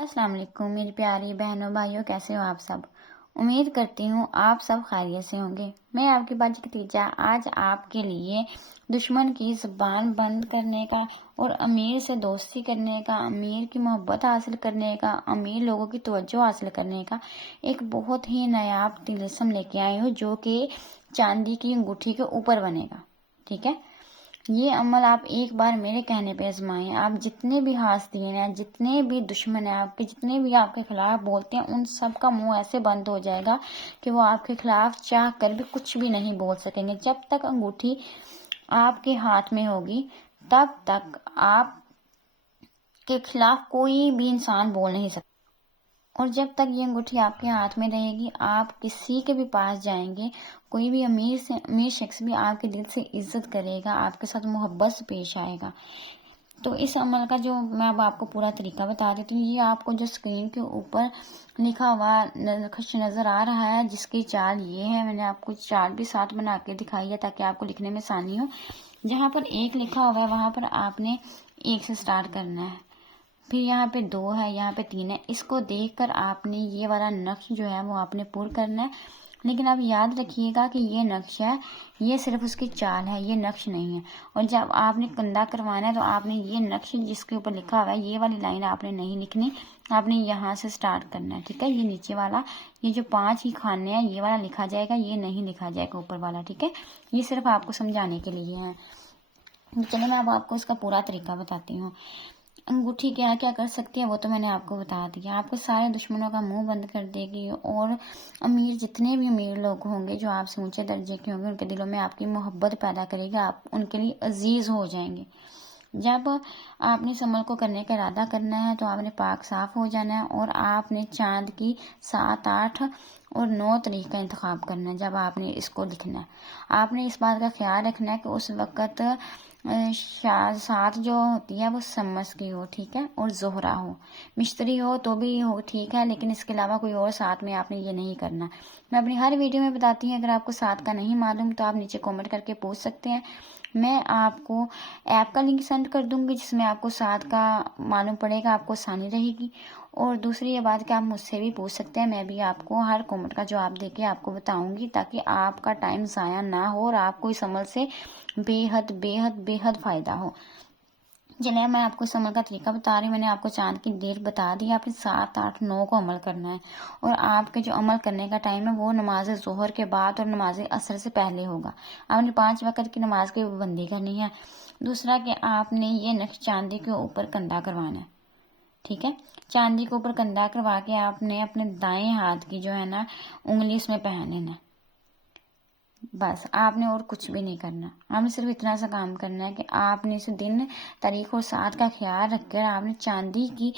अस्सलाम वालेकुम मेरी प्यारी बहनों भाइयों, कैसे हो आप सब। उम्मीद करती हूँ आप सब खैरियत से होंगे। मैं आपकी बाजी खतीजा आज आपके लिए दुश्मन की ज़ुबान बंद करने का और अमीर से दोस्ती करने का, अमीर की मोहब्बत हासिल करने का, अमीर लोगों की तवज्जो हासिल करने का एक बहुत ही नायाब तिलिस्म लेके आई हूँ, जो कि चांदी की अंगूठी के ऊपर बनेगा। ठीक है, ये अमल आप एक बार मेरे कहने पे आजमाएं। आप जितने भी हासदीन हैं, जितने भी दुश्मन हैं आपके, जितने भी आपके खिलाफ बोलते हैं, उन सब का मुंह ऐसे बंद हो जाएगा कि वो आपके खिलाफ चाह कर भी कुछ भी नहीं बोल सकेंगे। जब तक अंगूठी आपके हाथ में होगी तब तक आप के खिलाफ कोई भी इंसान बोल नहीं सकता। और जब तक ये अंगूठी आपके हाथ में रहेगी, आप किसी के भी पास जाएंगे, कोई भी अमीर शख्स भी आपके दिल से इज्जत करेगा, आपके साथ मोहब्बत से पेश आएगा। तो इस अमल का जो मैं अब आपको पूरा तरीका बता देती हूँ। ये आपको जो स्क्रीन के ऊपर लिखा हुआ नक्श नज़र आ रहा है, जिसकी चाल ये है, मैंने आपको चाल भी साथ बना के दिखाई है ताकि आपको लिखने में आसानी हो। जहाँ पर 1 लिखा हुआ है वहाँ पर आपने 1 से स्टार्ट करना है, फिर यहाँ पे 2 है, यहाँ पे 3 है। इसको देखकर आपने ये वाला नक्श जो है वो आपने पूरा करना है। लेकिन आप याद रखिएगा कि ये नक्श है, ये सिर्फ उसकी चाल है, ये नक्श नहीं है। और जब आपने कंधा करवाना है तो आपने ये नक्श जिसके ऊपर लिखा हुआ है, ये वाली लाइन आपने नहीं लिखनी, आपने यहाँ से स्टार्ट करना है। ठीक है, ये नीचे वाला, ये जो 5 ही खाने हैं, ये वाला लिखा जाएगा, ये नहीं लिखा जाएगा ऊपर वाला। ठीक है, ये सिर्फ आपको समझाने के लिए है। चलिए मैं अब आपको इसका पूरा तरीका बताती हूँ। अंगूठी क्या क्या कर सकती है वो तो मैंने आपको बता दिया। आपके सारे दुश्मनों का मुंह बंद कर देगी और अमीर, जितने भी अमीर लोग होंगे जो आपसे ऊंचे दर्जे के होंगे, उनके दिलों में आपकी मोहब्बत पैदा करेगी, आप उनके लिए अजीज़ हो जाएंगे। जब आपने इस अमल को करने का इरादा करना है तो आपने पाक साफ हो जाना है और आपने चांद की 7, 8 और 9 तारीख का इंतखाब करना है। जब आपने इसको लिखना है, आपने इस बात का ख्याल रखना है कि उस वक़्त 7 जो होती है वो शम्स की हो, ठीक है, और ज़ोहरा हो। मिश्री हो तो भी हो, ठीक है, लेकिन इसके अलावा कोई और साथ में आपने ये नहीं करना। मैं अपनी हर वीडियो में बताती हूँ, अगर आपको साथ का नहीं मालूम तो आप नीचे कमेंट करके पूछ सकते हैं। मैं आपको ऐप का लिंक सेंड कर दूंगी जिसमें आपको साथ का मालूम पड़ेगा, आपको आसानी रहेगी। और दूसरी ये बात कि आप मुझसे भी पूछ सकते हैं, मैं भी आपको हर कमेंट का जवाब देके आपको बताऊंगी, ताकि आपका टाइम ज़ाया ना हो और आपको इस अमल से बेहद बेहद बेहद फ़ायदा हो। चलिए मैं आपको इस अमल का तरीका बता रही हूँ। मैंने आपको चांद की डेट बता दी, आपने 7, 8, 9 को अमल करना है। और आपके जो अमल करने का टाइम है वो नमाज ज़ोहर के बाद और नमाज असर से पहले होगा। आपने 5 वक़्त की नमाज की पाबंदी करनी है। दूसरा कि आपने ये नक्श चांदी के ऊपर कंधा करवाना है। ठीक है, चांदी के ऊपर कंधा करवा के आपने अपने दाएं हाथ की जो है ना उंगली इसमें पहन लेना है। बस आपने और कुछ भी नहीं करना, आपने सिर्फ इतना सा काम करना है कि आपने इस दिन, तारीख और साथ का ख्याल रखकर आपने चांदी की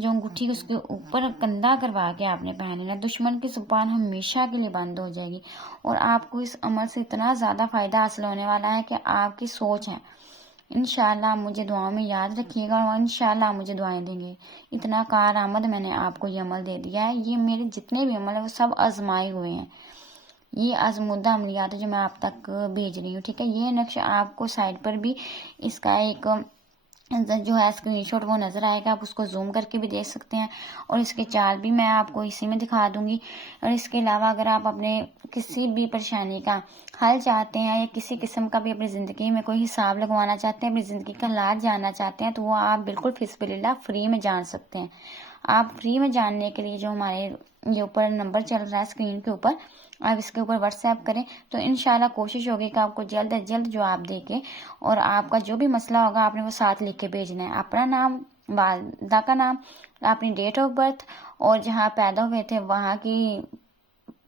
जो अंगूठी उसके ऊपर कंधा करवा के आपने पहन लेना। दुश्मन की जुबान हमेशा के लिए बंद हो जाएगी और आपको इस अमल से इतना ज़्यादा फ़ायदा हासिल होने वाला है कि आपकी सोच है। इंशाल्लाह आप मुझे दुआओं में याद रखिएगा और इंशाल्लाह आप मुझे दुआएं देंगे। इतना कारआमद मैंने आपको ये अमल दे दिया है। ये मेरे जितने भी अमल है वो सब आजमाए हुए हैं, ये आजमुदा अमलियात है जो मैं आप तक भेज रही हूँ। ठीक है, ये नक्श आपको साइड पर भी इसका एक जो है स्क्रीनशॉट वो नज़र आएगा, आप उसको जूम करके भी देख सकते हैं। और इसके चार्ट भी मैं आपको इसी में दिखा दूंगी। और इसके अलावा अगर आप अपने किसी भी परेशानी का हल चाहते हैं या किसी किस्म का भी अपनी ज़िंदगी में कोई हिसाब लगवाना चाहते हैं, अपनी ज़िंदगी का हालात जानना चाहते हैं, तो वो आप बिल्कुल फिज़बिलिल्लाह फ्री में जान सकते हैं। आप फ्री में जानने के लिए जो हमारे ये ऊपर नंबर चल रहा है स्क्रीन के ऊपर, आप इसके ऊपर व्हाट्सएप करें तो इंशाल्लाह कोशिश होगी कि आपको जल्द से जल्द जवाब देके और आपका जो भी मसला होगा आपने वो साथ लिख के भेजना है। अपना नाम, वालदा का नाम, अपनी डेट ऑफ बर्थ और जहाँ पैदा हुए थे वहाँ की,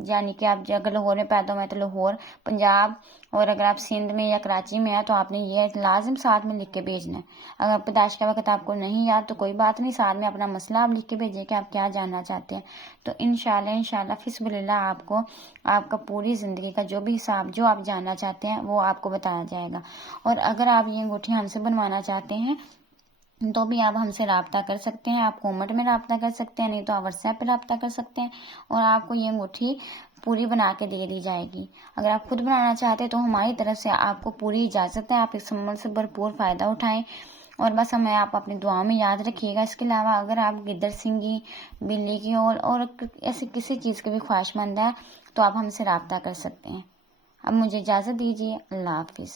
यानी कि आप अगर लाहौर में पैदा हुए हैं तो लाहौर पंजाब, और अगर आप सिंध में या कराची में हैं तो आपने ये लाजिम साथ में लिख के भेजना है। अगर पैदाइश का वक्त आपको नहीं याद तो कोई बात नहीं, साथ में अपना मसला आप लिख के भेजिए कि आप क्या जानना चाहते हैं। तो इंशाल्लाह फिज़बिलिल्लाह आपको आपका पूरी ज़िंदगी का जो भी हिसाब जो आप जानना चाहते हैं वो आपको बताया जाएगा। और अगर आप ये अंगूठी हमसे बनवाना चाहते हैं तो भी आप हमसे रब्ता कर सकते हैं। आप कमेंट में रब्ता कर सकते हैं, नहीं तो आप व्हाट्सएप पे रब्ता कर सकते हैं और आपको ये अंगूठी पूरी बना के दे दी जाएगी। अगर आप खुद बनाना चाहते हैं तो हमारी तरफ से आपको पूरी इजाज़त है, आप इस अमल से भरपूर फ़ायदा उठाएं और बस हमें आप अपनी दुआओं में याद रखिएगा। इसके अलावा अगर आप गिद्दड़ सिंगी, बिल्ली की और ऐसी किसी चीज़ के भी ख्वाहिशमंद है तो आप हमसे रब्ता कर सकते हैं। अब मुझे इजाज़त दीजिए। अल्लाह हाफिज़।